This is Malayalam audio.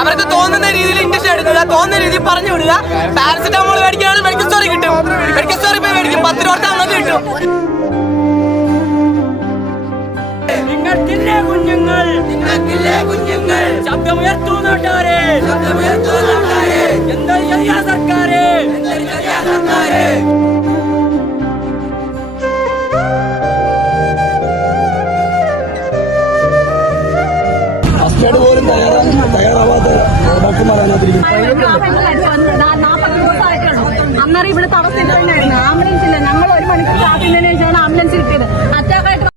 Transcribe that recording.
അവർക്ക് തോന്നുന്ന രീതിയിൽ ഇൻഡക്ഷൻ എടുക്കുക തോന്നുന്ന രീതിയിൽ പറഞ്ഞു വിടുക. പാരസെറ്റമോൾ മേടിക്കുകയാണ് മെഡിക്കൽ സ്റ്റോറി കിട്ടും. മെഡിക്കൽ സ്റ്റോറി പോയി മേടിക്കും. പത്ത് രൂപ നമുക്ക് കിട്ടും. നിങ്ങൾക്കില്ലേ കുഞ്ഞുങ്ങൾ? നിങ്ങൾക്കില്ലേ കുഞ്ഞുങ്ങൾ? ശബ്ദമുയർത്തുന്നവരെ ഫസ്റ്റേഡ് പോലും തയ്യാറാ തയ്യാറാവാത്ത ഡോക്ടർമാരാണ് അതിരിക്കുന്നത് അന്നേരം ഇവിടെ തടസ്സം